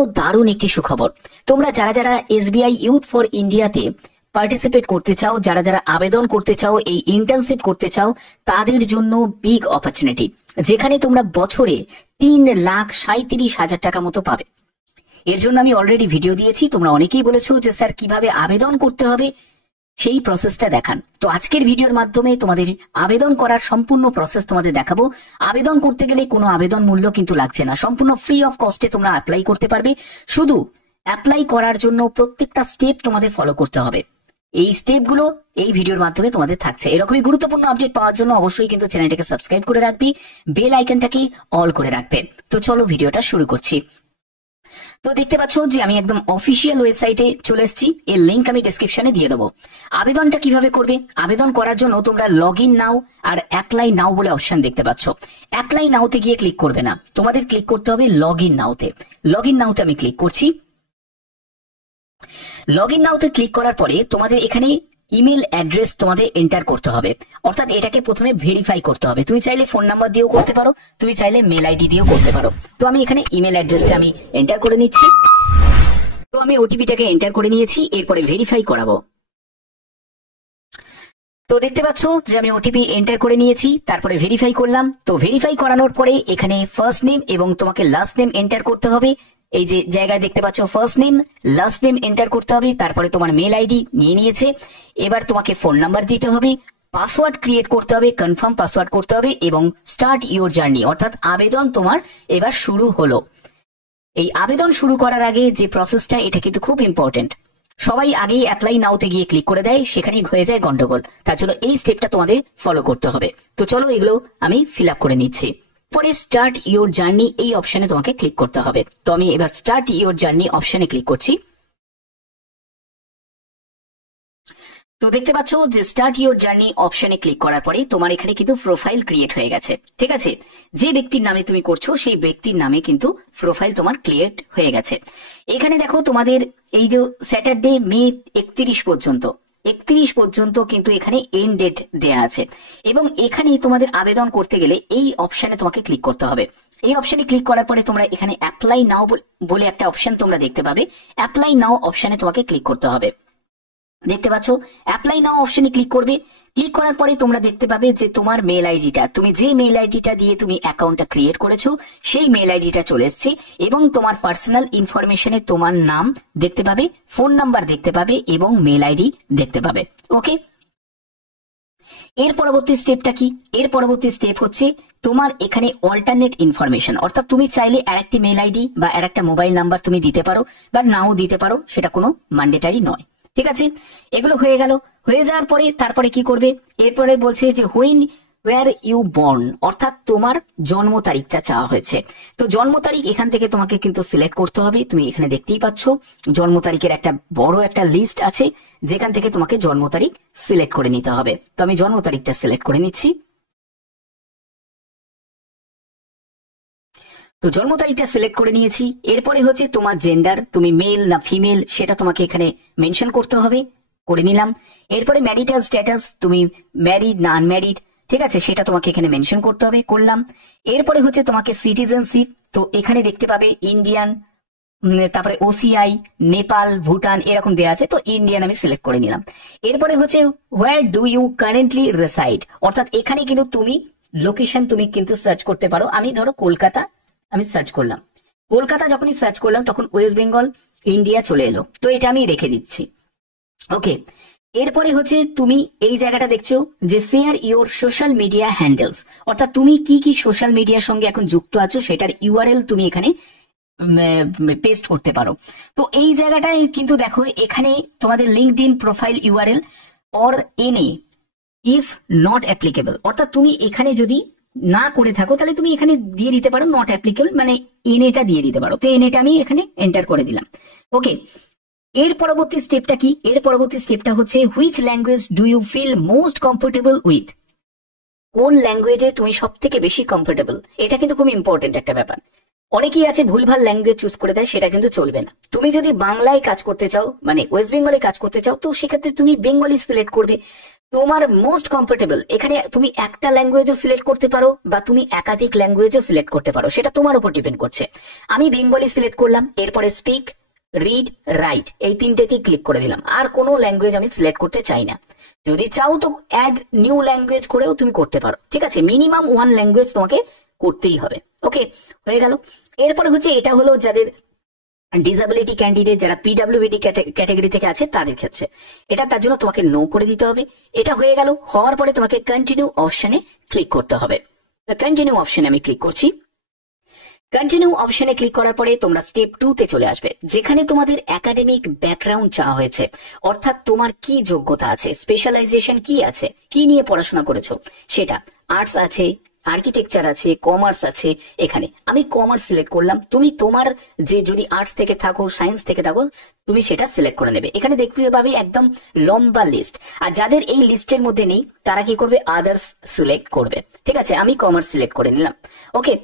তো দারুণ একটি সুখবর। তোমরা যারা যারা এসবিআই ইউথ ফর ইন্ডিয়াতে পার্টিসিপেট করতে চাও, যারা যারা আবেদন করতে চাও, এই ইন্টার্নশিপ করতে চাও, তাদের জন্য বিগ অপরচুনিটি, যেখানে তোমরা বছরে 3,37,000 টাকা মতো পাবে। এর জন্য আমি অলরেডি ভিডিও দিয়েছি, তোমরা অনেকেই বলেছো যে স্যার কিভাবে আবেদন করতে হবে, সেই প্রসেসটা দেখান। তো আজকের ভিডিওর মাধ্যমে তোমাদের আবেদন করার সম্পূর্ণ প্রসেস তোমাদের দেখাবো। আবেদন করতে গেলে কোনো আবেদন মূল্য কিন্তু লাগছে না, সম্পূর্ণ ফ্রি অফ কস্টে তোমরা অ্যাপ্লাই করতে পারবে। শুধু অ্যাপ্লাই করার জন্য প্রত্যেকটা স্টেপ তোমাদের ফলো করতে হবে। এই স্টেপগুলো এই ভিডিওর মাধ্যমে তোমাদের থাকছে। এরকমই গুরুত্বপূর্ণ আপডেট পাওয়ার জন্য অবশ্যই কিন্তু চ্যানেলটাকে সাবস্ক্রাইব করে রাখবি, বেল আইকনটাকে অল করে রাখবে। তো চলো ভিডিওটা শুরু করছি। তো দেখতে পাচ্ছ যে আমি একদম অফিসিয়াল ওয়েবসাইটে চলে এসেছি, এর লিংক আমি ডেসক্রিপশনে দিয়ে দেবো। আবেদনটা কিভাবে করবে? আবেদন করার জন্য তোমরা লগ ইন নাও আর অ্যাপ্লাই নাও বলে অপশন দেখতে পাচ্ছ। অ্যাপ্লাই নাওতে গিয়ে ক্লিক করবে না, তোমাদের ক্লিক করতে হবে লগ ইন নাওতে। লগ ইন নাওতে আমি ক্লিক করছি। লগ ইন নাওতে ক্লিক করার পরে তোমাদের এখানে ইমেল অ্যাড্রেস তোমাদের এন্টার করতে হবে, অর্থাৎ এটাকে প্রথমে ভেরিফাই করতে হবে। তুমি চাইলে ফোন নাম্বার দিয়েও করতে পারো, তুমি চাইলে মেল আইডি দিয়েও করতে পারো। তো আমি এখানে ইমেল অ্যাড্রেসটা আমি এন্টার করে নিচ্ছি। তো আমি ওটিপিটাকে এন্টার করে নিয়েছি, এরপরে ভেরিফাই করাবো। তো দেখতে পাচ্ছ যে আমি ওটিপি এন্টার করে নিয়েছি, তারপরে ভেরিফাই করলাম। তো ভেরিফাই করানোর পরে এখানে ফার্স্ট নেম এবং তোমাকে লাস্ট নেম এন্টার করতে হবে। এই যে জায়গায় দেখতে পাচ্ছ first name last name enter করতে হবে, তারপরে তোমার মেল আইডি নিয়ে নিয়েছে। এবার তোমাকে ফোন নাম্বার দিতে হবে, পাসওয়ার্ড ক্রিয়েট করতে হবে, কনফার্ম পাসওয়ার্ড করতে হবে এবং স্টার্ট ইওর জার্নি, অর্থাৎ আবেদন তোমার এবার শুরু হলো। এই আবেদন শুরু করার আগে যে প্রসেসটা, এটা কিন্তু খুব ইম্পর্টেন্ট। সবাই আগেই অ্যাপ্লাই নাওতে গিয়ে ক্লিক করে দেয়, সেখানেই হয়ে যায় গন্ডগোল। তার জন্য এই স্টেপটা তোমাদের ফলো করতে হবে। তো চলো এগুলো আমি ফিল আপ করে নিচ্ছি। পরে স্টার্ট ইওর জার্নি এই অপশনে তোমাকে ক্লিক করতে হবে। তো আমি এবার স্টার্ট ইওর জার্নি অপশনে ক্লিক করছি। তো দেখতে পাচ্ছ যে স্টার্ট ইওর জার্নি অপশনে ক্লিক করার পরে তোমার এখানে কিন্তু প্রোফাইল ক্রিয়েট হয়ে গেছে। ঠিক আছে, যে ব্যক্তির নামে তুমি করছো সেই ব্যক্তির নামে কিন্তু প্রোফাইল তোমার ক্রিয়েট হয়ে গেছে। এখানে দেখো তোমাদের এই যে স্যাটারডে মে 31 পর্যন্ত কিন্তু এখানে এন্ড ডেট দেয়া আছে এবং এখানে তোমাদের আবেদন করতে গেলে এই অপশনে তোমাকে ক্লিক করতে হবে। এই অপশনে ক্লিক করার পরে তোমরা এখানে অ্যাপ্লাই নাও বলে একটা অপশন তোমরা দেখতে পাবে। অ্যাপ্লাই নাও অপশনে তোমাকে ক্লিক করতে হবে। দেখতে পাচ্ছ অ্যাপ্লাই নাও অপশনে ক্লিক করবে। ক্লিক করার পরে তোমরা দেখতে পাবে যে তোমার মেল আইডিটা, তুমি যে মেল আইডিটা দিয়ে তুমি অ্যাকাউন্টটা ক্রিয়েট করেছো সেই মেল আইডিটা চলে এসেছে এবং তোমার পার্সোনাল ইনফরমেশনে তোমার নাম দেখতে পাবে, ফোন নাম্বার দেখতে পাবে এবং মেল আইডি দেখতে পাবে। ওকে, এর পরবর্তী স্টেপটা কি? এর পরবর্তী স্টেপ হচ্ছে তোমার এখানে অল্টারনেট ইনফরমেশন, অর্থাৎ তুমি চাইলে আরেকটি মেল আইডি বা আরেকটা মোবাইল নাম্বার তুমি দিতে পারো বা নাও দিতে পারো, সেটা কোনো ম্যান্ডেটারি নয়। ঠিক আছে, এগুলো হয়ে গেল। হয়ে যাওয়ার পরে তারপরে কি করবে? এরপরে বলছে যে ওয়ার ইউ বর্ন, অর্থাৎ তোমার জন্ম তারিখটা চাওয়া হয়েছে। তো জন্ম তারিখ এখান থেকে তোমাকে কিন্তু সিলেক্ট করতে হবে। তুমি এখানে দেখতেই পাচ্ছ জন্ম তারিখের একটা বড় একটা লিস্ট আছে, যেখান থেকে তোমাকে জন্ম তারিখ সিলেক্ট করে নিতে হবে। তো আমি জন্ম তারিখটা সিলেক্ট করে নিচ্ছি। তো জন্ম তারিখটা সিলেক্ট করে নিয়েছি। এরপরে হচ্ছে তোমার জেন্ডার, তুমি মেল না ফিমেল সেটা তোমাকে এখানে মেনশন করতে হবে, করে নিলাম। এরপরে ম্যারিটাল স্ট্যাটাস, তুমি ম্যারিড না আনম্যারিড, ঠিক আছে, সেটা তোমাকে এখানে মেনশন করতে হবে, করলাম। এরপরে হচ্ছে তোমাকে সিটিজেনশিপ, তো এখানে দেখতে পাবে ইন্ডিয়ান, তারপরে ওসিআই, নেপাল, ভুটান এরকম দেওয়া আছে, তো ইন্ডিয়ান আমি সিলেক্ট করে নিলাম। এরপরে হচ্ছে হোয়ার ডু ইউ কারেন্টলি রেসাইড, অর্থাৎ এখানে কিন্তু তুমি লোকেশন তুমি কিন্তু সার্চ করতে পারো। আমি ধরো কলকাতা আমি সার্চ করলাম, কলকাতা যখনই সার্চ করলাম তখন ওয়েস্ট বেঙ্গল ইন্ডিয়া চলে এলো, তো এটা আমি রেখে দিচ্ছি। ওকে, এরপরে হচ্ছে তুমি এই জায়গাটা দেখছো যে share your social media handles, অর্থাৎ তুমি কি কি সোশ্যাল মিডিয়ার সঙ্গে এখন যুক্ত আছো সেটার ইউআরএল তুমি এখানে পেস্ট করতে পারো। তো এই জায়গাটায় কিন্তু দেখো এখানে তোমাদের LinkedIn profile URL or NA if not applicable, অর্থাৎ তুমি এখানে যদি না করে থাকো তাহলে তুমি এখানে দিয়ে দিতে পারো নট অ্যাপ্লিকেবল, মানে এনএটা দিয়ে দিতে পারো। তো এনএটা আমি এখানে এন্টার করে দিলাম। ওকে, এর পরবর্তী স্টেপটা কি? এর পরবর্তী স্টেপটা হচ্ছে which language do you feel most comfortable with, কোন ল্যাঙ্গুয়েজে তুমি সব থেকে বেশি কমফোর্টেবল। এটা কিন্তু খুব ইম্পর্টেন্ট একটা ব্যাপার। অনেকেই আছে ভুলভাল ল্যাঙ্গুয়েজ চুজ করে দেয়, সেটা কিন্তু চলবে না। তুমি যদি বাংলায় কাজ করতে চাও, মানে ওয়েস্ট বেঙ্গলে কাজ করতে চাও, তো সেক্ষেত্রে তুমি বেঙ্গলি সিলেক্ট করবে। তোমার মোস্ট কমফোর্টেবল, এখানে তুমি একটা ল্যাঙ্গুয়েজও সিলেক্ট করতে পারো বা তুমি একাধিক ল্যাঙ্গুয়েজও সিলেক্ট করতে পারো, সেটা তোমার উপর ডিপেন্ড করছে। আমি বেঙ্গলি সিলেক্ট করলাম, এরপরে স্পিক, রিড, রাইট এই তিনটেতেই ক্লিক করে দিলাম। আর কোনো ল্যাঙ্গুয়েজ আমি সিলেক্ট করতে চাই না। যদি চাও তো অ্যাড নিউ ল্যাঙ্গুয়েজ করেও তুমি করতে পারো, ঠিক আছে। মিনিমাম ওয়ান ল্যাঙ্গুয়েজ তোমাকে করতেই হবে। ওকে, হয়ে গেল। এরপরে হচ্ছে এটা হলো যাদের ডিসেবিলিটি ক্যান্ডিডেট, যারা পিডাব্লিউডি ক্যাটাগরি থেকে আছে তাদের ক্ষেত্রে এটা, তার জন্য তোমাকে নো করে দিতে হবে। এটা হয়ে গেল। হওয়ার পরে তোমাকে কন্টিনিউ অপশনে ক্লিক করতে হবে। কন্টিনিউ অপশনে আমি ক্লিক করছি। কন্টিনিউ অপশনে ক্লিক করার পরে তোমরা স্টেপ 2 তে চলে আসবে, যেখানে তোমাদের একাডেমিক ব্যাকগ্রাউন্ড চাওয়া হয়েছে, অর্থাৎ তোমার কি যোগ্যতা আছে, স্পেশালাইজেশন কি আছে, কি নিয়ে পড়াশোনা করেছো সেটা। আর্টস আছে, আর্কিটেকচার আছে, কমার্স আছে। এখানে আমি কমার্স সিলেক্ট করলাম। তুমি তোমার যে যদি আর্টস থেকে থাকো, সায়েন্স থেকে থাকো, তুমি সেটা সিলেক্ট করে নেবে। এখানে দেখতে পাবে একদম লম্বা লিস্ট। আর যাদের এই লিস্টের মধ্যে নেই তারা কি করবে, আদার্স সিলেক্ট করবে। ঠিক আছে, আমি কমার্স সিলেক্ট করে নিলাম। ওকে,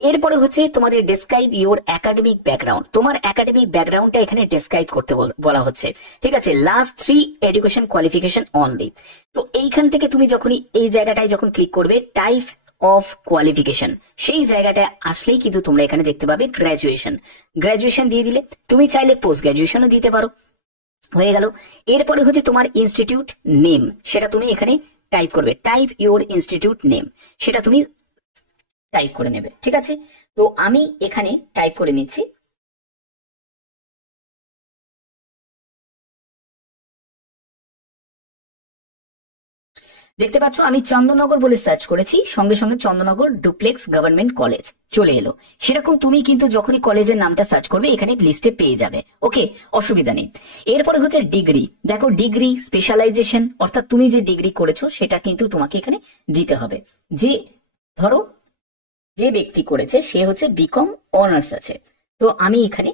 এরপরে হচ্ছে তোমাদের ডেসক্রাইব ইওর একাডেমিক ব্যাকগ্রাউন্ড। তোমার একাডেমিক ব্যাকগ্রাউন্ডটা এখানে ডেসক্রাইব করতে বলা হচ্ছে। ঠিক আছে, লাস্ট 3 এডুকেশন কোয়ালিফিকেশন অনলি। তো এইখান থেকে তুমি যখনই এই জায়গাটায় যখন ক্লিক করবে টাইপ অফ কোয়ালিফিকেশন, সেই জায়গাটা আসলেই কিন্তু তোমরা এখানে দেখতে পাবে গ্রাজুয়েশন। গ্রাজুয়েশন দিয়ে দিলে, তুমি চাইলে পোস্ট গ্রাজুয়েশনও দিতে পারো। হয়ে গেল। এরপরে হচ্ছে তোমার ইনস্টিটিউট নেম, সেটা তুমি এখানে টাইপ করবে। টাইপ ইওর ইনস্টিটিউট নেম, সেটা তুমি টাইপ করে নেবে। ঠিক আছে, তো আমি এখানে টাইপ করে নিচ্ছি। দেখতে পাচ্ছ আমি চন্দননগর বলে সার্চ করেছি, সঙ্গে সঙ্গে চন্দননগর ডুপ্লেক্স গভর্নমেন্ট কলেজ চলে এলো। সেরকম তুমি কিন্তু যখনই কলেজের নামটা সার্চ করবে এখানে লিস্টে পেয়ে যাবে। ওকে, অসুবিধা নেই। এরপরে হচ্ছে ডিগ্রি। দেখো ডিগ্রি, স্পেশালাইজেশন, অর্থাৎ তুমি যে ডিগ্রি করেছো সেটা কিন্তু তোমাকে এখানে দিতে হবে। যে ধরো যে ব্যক্তি করেছে সে হচ্ছে বিকম অনার্স আছে, তো আমি এখানে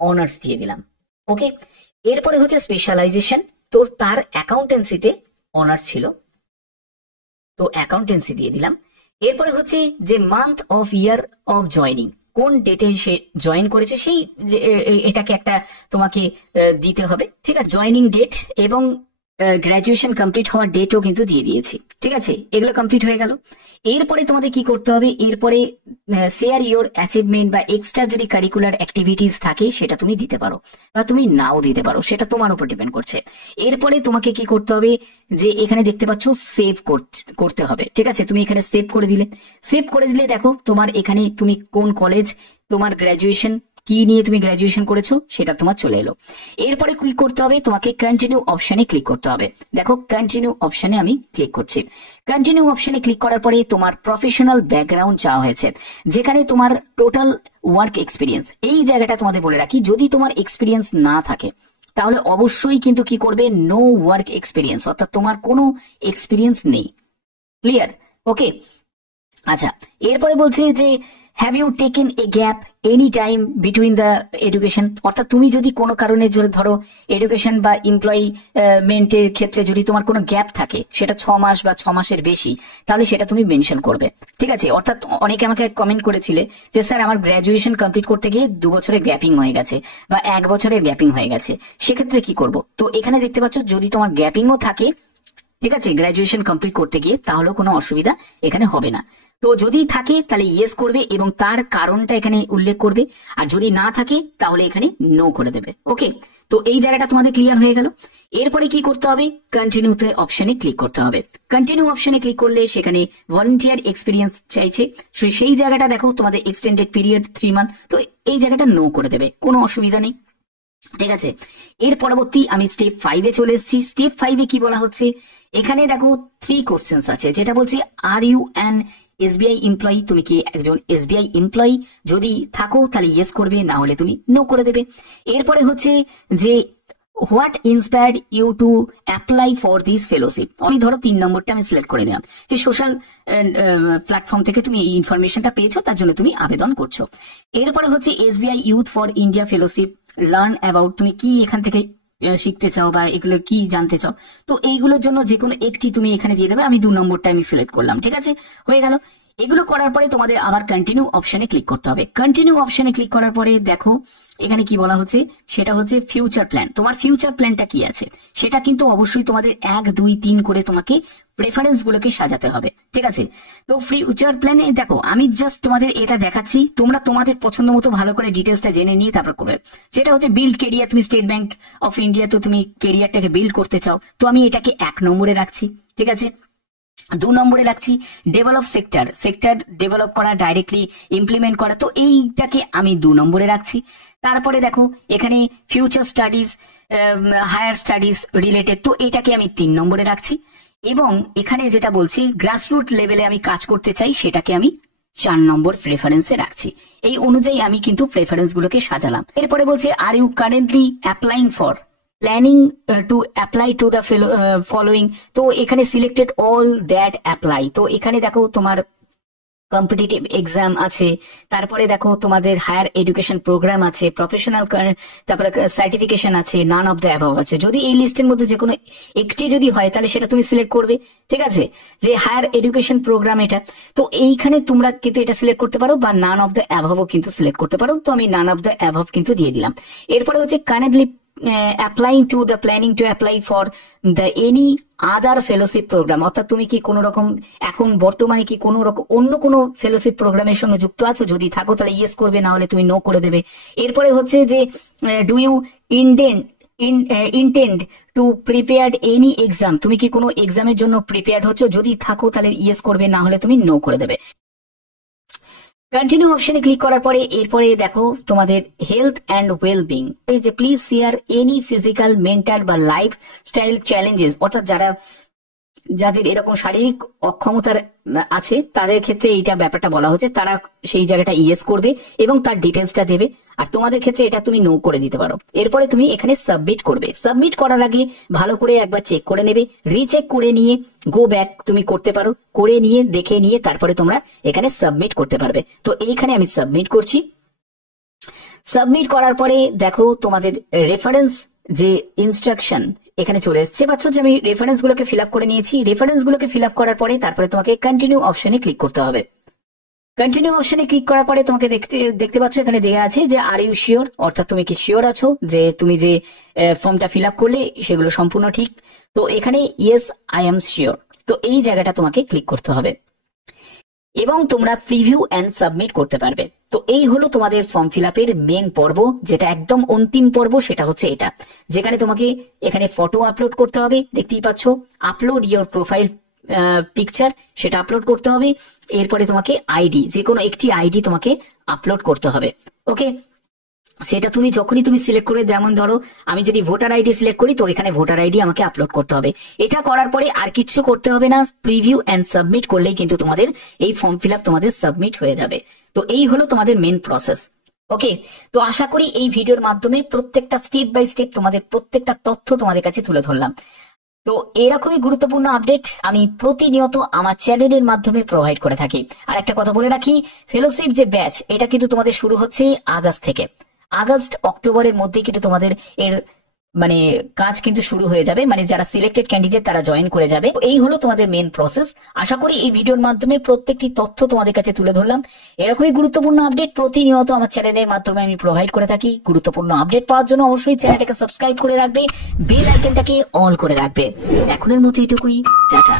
অনার্স দিয়ে দিলাম। ওকে, এরপরে হচ্ছে স্পেশালাইজেশন। তো তার অ্যাকাউন্টেন্সিতে অনার্স ছিল, তো অ্যাকাউন্টেন্সি দিয়ে দিলাম। এরপরে হচ্ছে যে month of year of joining, কোন ডেটে সে জয়েন করেছে সেই এটাকে একটা তোমাকে দিতে হবে। ঠিক আছে, জয়নিং ডেট এবং গ্রাজুয়েশন কমপ্লিট হওয়ার ডেটও কিন্তু দিয়ে দিয়েছি। ঠিক আছে, এগুলো কমপ্লিট হয়ে গেল। এরপরে তোমাদের কি করতে হবে, এরপরে শেয়ার ইওর অ্যাচিভমেন্ট বা এক্সট্রা যদি কারিকুলার অ্যাক্টিভিটিস থাকে সেটা তুমি দিতে পারো বা তুমি নাও দিতে পারো, সেটা তোমার উপর ডিপেন্ড করছে। এরপরে তোমাকে কি করতে হবে, যে এখানে দেখতে পাচ্ছ সেভ করতে হবে। ঠিক আছে, তুমি এখানে সেভ করে দিলে। সেভ করে দিলে দেখো তোমার এখানে তুমি কোন কলেজ, তোমার গ্রাজুয়েশন কি নিয়ে তুমি গ্রাজুয়েশন করেছো সেটা তোমার চলে এলো। এরপরে কি করতে হবে, তোমাকে কন্টিনিউ অপশনে ক্লিক করতে হবে। দেখো কন্টিনিউ অপশনে আমি ক্লিক করছি। কন্টিনিউ অপশনে ক্লিক করার পরে তোমার প্রফেশনাল ব্যাকগ্রাউন্ড চাওয়া হয়েছে, যেখানে তোমার টোটাল ওয়ার্ক এক্সপিরিয়েন্স। এই জায়গাটা তোমাদের বলে রাখি, যদি তোমার এক্সপিরিয়েন্স না থাকে তাহলে অবশ্যই কিন্তু কি করবে, নো ওয়ার্ক এক্সপিরিয়েন্স, অর্থাৎ তোমার কোনো এক্সপিরিয়েন্স নেই। ক্লিয়ার? ওকে, আচ্ছা। এরপরে বলছে যে have you taken a gap any time between the education, অর্থাৎ তুমি যদি কোনো কারণে যদি ধরো এডুকেশন বা এমপ্লয়মেন্টের ক্ষেত্রে যদি তোমার কোনো গ্যাপ থাকে, সেটা 6 মাস বা 6 মাসের বেশি, তাহলে সেটা তুমি মেনশন করবে। ঠিক আছে, অর্থাৎ অনেকে আমাকে কমেন্ট করেছিলে যে স্যার আমার গ্রাজুয়েশন কমপ্লিট করতে গিয়ে 2 বছরের গ্যাপিং হয়ে গেছে বা 1 বছরের গ্যাপিং হয়ে গেছে, সেক্ষেত্রে কি করব। তো এখানে দেখতে পাচ্ছ যদি তোমার গ্যাপিংও থাকে, ঠিক আছে, গ্রাজুয়েশন কমপ্লিট করতে গিয়ে, তাহলেও কোনো অসুবিধা এখানে হবে না। তো যদি থাকে তাহলে ইয়েস করবে এবং তার কারণটা এখানে উল্লেখ করবে, আর যদি না থাকে তাহলে এখানে নো করে দেবে। ওকে, তো এই জায়গাটা তোমাদের ক্লিয়ার হয়ে গেল। এরপরে কি করতে হবে, কন্টিনিউতে অপশনে ক্লিক করতে হবে। কন্টিনিউ অপশনে ক্লিক করলে সেখানে ভলান্টিয়ার এক্সপিরিয়েন্স চাইছে, সেই জায়গাটা দেখো তোমাদের এক্সটেন্ডেড পিরিয়ড 3 মান্থ, তো এই জায়গাটা নো করে দেবে, কোনো অসুবিধা নেই। ঠিক আছে, এর পরবর্তী আমি স্টেপ 5-এ চলে এসেছি। স্টেপ 5-এ কি বলা হচ্ছে, এখানে দেখো 3 কোশ্চেন্স আছে, যেটা বলছে are you an SBI employee, তুমি কি একজন এসবিআই এমপ্লয়ি, যদি থাকো তাহলে ইয়েস করবে, না হলে তুমি নো করে দেবে। এরপরে হচ্ছে যে what inspired you to apply for this fellowship, আমি ধরো 3 নম্বরটা আমি সিলেক্ট করে নিলাম, যে সোশ্যাল প্ল্যাটফর্ম থেকে তুমি এই ইনফরমেশনটা পেয়েছো, তার জন্য তুমি আবেদন করছো। এরপরে হচ্ছে SBI youth for India fellowship, learn about, তুমি কি এখান থেকে শিখতে চাও বা এগুলো কি জানতে চাও, তো এইগুলোর জন্য যে কোনো একটি তুমি এখানে দিয়ে দেবে। আমি 2 নম্বরটা আমি সিলেক্ট করলাম। ঠিক আছে, হয়ে গেল। এগুলো করার পরে তোমাদের আবার কন্টিনিউ অপশনে ক্লিক করতে হবে। কন্টিনিউ অপশনে ক্লিক করার পরে দেখো এখানে কি বলা হচ্ছে, সেটা হচ্ছে ফিউচার প্ল্যান। তোমার ফিউচার প্ল্যানটা কি আছে সেটা কিন্তু অবশ্যই তোমাদের 1 2 3 করে তোমাকে প্রেফারেন্স গুলোকে সাজাতে হবে, ঠিক আছে। তো ফিউচার প্ল্যানে দেখো আমি জাস্ট তোমাদের এটা দেখাচ্ছি, তোমরা তোমাদের পছন্দ মতো ভালো করে ডিটেলসটা জেনে নিয়ে তারপর করবে। সেটা হচ্ছে বিল্ড কেরিয়ার, তুমি স্টেট ব্যাংক অফ ইন্ডিয়া, তো তুমি কেরিয়ারটাকে বিল্ড করতে চাও, তো আমি এটাকে 1 নম্বরে রাখছি, ঠিক আছে। 2 নম্বরে রাখছি ডেভেলপ সেক্টর ডেভেলপ করা, ডাইরেক্টলি ইমপ্লিমেন্ট করা, তো এইটাকে আমি 2 নম্বরে রাখছি। তারপরে দেখো এখানে future studies, higher studies related, তো এটাকে আমি 3 নম্বরে রাখছি। এবং এখানে যেটা বলছি গ্রাসরুট লেভেলে আমি কাজ করতে চাই, সেটাকে আমি 4 নম্বর প্রেফারেন্সে রাখছি। এই অনুযায়ী আমি কিন্তু প্রেফারেন্স গুলোকে সাজালাম। এরপরে বলছে are you currently applying for planning to apply to the following, তো এখানে সিলেক্টেড অল দ্যাট অ্যাপ্লাই, তো এখানে দেখো তোমার কম্পিটিটিভ এক্সাম আছে, তারপরে দেখো তোমাদের হায়ার এডুকেশন প্রোগ্রাম আছে, প্রফেশনাল, তারপরে সার্টিফিকেশন আছে, নান অফ দ্য অ্যাবভ আছে। যদি এই লিস্টের মধ্যে যে কোনো একটি যদি হয় তাহলে সেটা তুমি সিলেক্ট করবে, ঠিক আছে, যে হায়ার এডুকেশন প্রোগ্রাম এটা, তো এইখানে তোমরা কিন্তু এটা সিলেক্ট করতে পারো, বা নান অফ দ্য অ্যাবভও কিন্তু সিলেক্ট করতে পারো, তো আমি নান অফ দ্য অ্যাবভ কিন্তু দিয়ে দিলাম। এরপরে হচ্ছে currently applying to the planning to apply for the any other fellowship program, অর্থাৎ তুমি কি কোনো রকম এখন বর্তমানে কি কোনো রকম অন্য কোনো ফেলোশিপ প্রোগ্রামের সঙ্গে যুক্ত আছো, যদি থাকো তাহলে ইয়েস করবে, না হলে তুমি নো করে দেবে। এরপরে হচ্ছে যে do you intend to prepared any exam, তুমি কি কোনো এক্সামের জন্য প্রিপেয়ার্ড হচ্ছ, যদি থাকো তাহলে ইয়েস করবে, না হলে তুমি নো করে দেবে। কন্টিনিউ অপশনে ক্লিক করার পরে এরপরে দেখো তোমাদের হেলথ অ্যান্ড ওয়েলবিং, এই যে please share any physical, mental বা লাইফ স্টাইল চ্যালেঞ্জেস, অর্থাৎ যাদের এরকম শারীরিক অক্ষমতার আছে তাদের ক্ষেত্রে এইটা ব্যাপারটা বলা হচ্ছে, তারা সেই জায়গাটা ইয়েস করবে এবং তার ডিটেলসটা দেবে, আর তোমাদের ক্ষেত্রে এটা তুমি নো করে দিতে পারো। এরপরে তুমি এখানে সাবমিট করবে। সাবমিট করার আগে ভালো করে একবার চেক করে নেবে, রিচেক করে নিয়ে গো ব্যাক তুমি করতে পারো, করে নিয়ে দেখে নিয়ে তারপরে তোমরা এখানে সাবমিট করতে পারবে। তো এইখানে আমি সাবমিট করছি। সাবমিট করার পরে দেখো তোমাদের রেফারেন্স যে ইনস্ট্রাকশন এখানে চলে এসছে, পাচ্ছ যে আমি রেফারেন্স গুলোকে ফিল আপ করে নিয়েছি। রেফারেন্স গুলোকে ফিল আপ করার পরে তারপরে তোমাকে কন্টিনিউ অপশনে ক্লিক করতে হবে। কন্টিনিউ অপশনে ক্লিক করার পরে তোমাকে দেখতে পাচ্ছ এখানে দেওয়া আছে যে আর ইউ শিওর, অর্থাৎ তুমি কি শিওর আছো যে তুমি যে ফর্মটা ফিল আপ করলে সেগুলো সম্পূর্ণ ঠিক, তো এখানে ইয়েস আই এম শিওর, তো এই জায়গাটা তোমাকে ক্লিক করতে হবে এবং তোমরা প্রিভিউ এন্ড সাবমিট করতে পারবে। তো এই হলো তোমাদের ফর্ম ফিল আপের মেন পর্ব, যেটা একদম অন্তিম পর্ব, সেটা হচ্ছে এটা, যেখানে তোমাকে এখানে ফটো আপলোড করতে হবে, দেখতেই পাচ্ছ আপলোড ইয়োর প্রোফাইল পিকচার, সেটা আপলোড করতে হবে। এরপরে তোমাকে আইডি, যে কোনো একটি আইডি তোমাকে আপলোড করতে হবে, ওকে। সেটা তুমি যখনই তুমি সিলেক্ট করে, যেমন ধরো আমি যদি ভোটার আইডি সিলেক্ট করি, তো এখানে ভোটার আইডি আমাকে আপলোড করতে হবে। এটা করার পরে আর কিছু করতে হবে না, প্রিভিউ এন্ড সাবমিট করলেই কিন্তু তোমাদের এই ফর্ম ফিল আপ তোমাদের সাবমিট হয়ে যাবে। তো এই হলো তোমাদের মেন প্রসেস, ওকে। তো আশা করি এই ভিডিওর মাধ্যমে প্রত্যেকটা স্টেপ বাই স্টেপ তোমাদের প্রত্যেকটা তথ্য তোমাদের কাছে তুলে ধরলাম। তো এরকমই গুরুত্বপূর্ণ আপডেট আমি প্রতিনিয়ত আমার চ্যানেলের মাধ্যমে প্রোভাইড করে থাকি। আর একটা কথা বলে রাখি, ফেলোশিপ যে ব্যাচ, এটা কিন্তু তোমাদের শুরু হচ্ছে আগস্ট থেকে। আগস্ট অক্টোবরের মধ্যে কিন্তু তোমাদের এর মানে কাজ কিন্তু শুরু হয়ে যাবে, মানে যারা সিলেক্টেড ক্যান্ডিডেট তারা জয়েন করে যাবে। এই হলো তোমাদের মেন প্রসেস। আশা করি এই ভিডিওর মাধ্যমে প্রত্যেকটি তথ্য তোমাদের কাছে তুলে ধরলাম। এরকমই গুরুত্বপূর্ণ আপডেট প্রতিনিয়ত আমার চ্যানেলের মাধ্যমে আমি প্রোভাইড করে থাকি। গুরুত্বপূর্ণ আপডেট পাওয়ার জন্য অবশ্যই চ্যানেলটাকে সাবস্ক্রাইব করে রাখবে, বেল আইকনটাকে অল করে রাখবে। এখনের মতো এটুকুই, টাটা।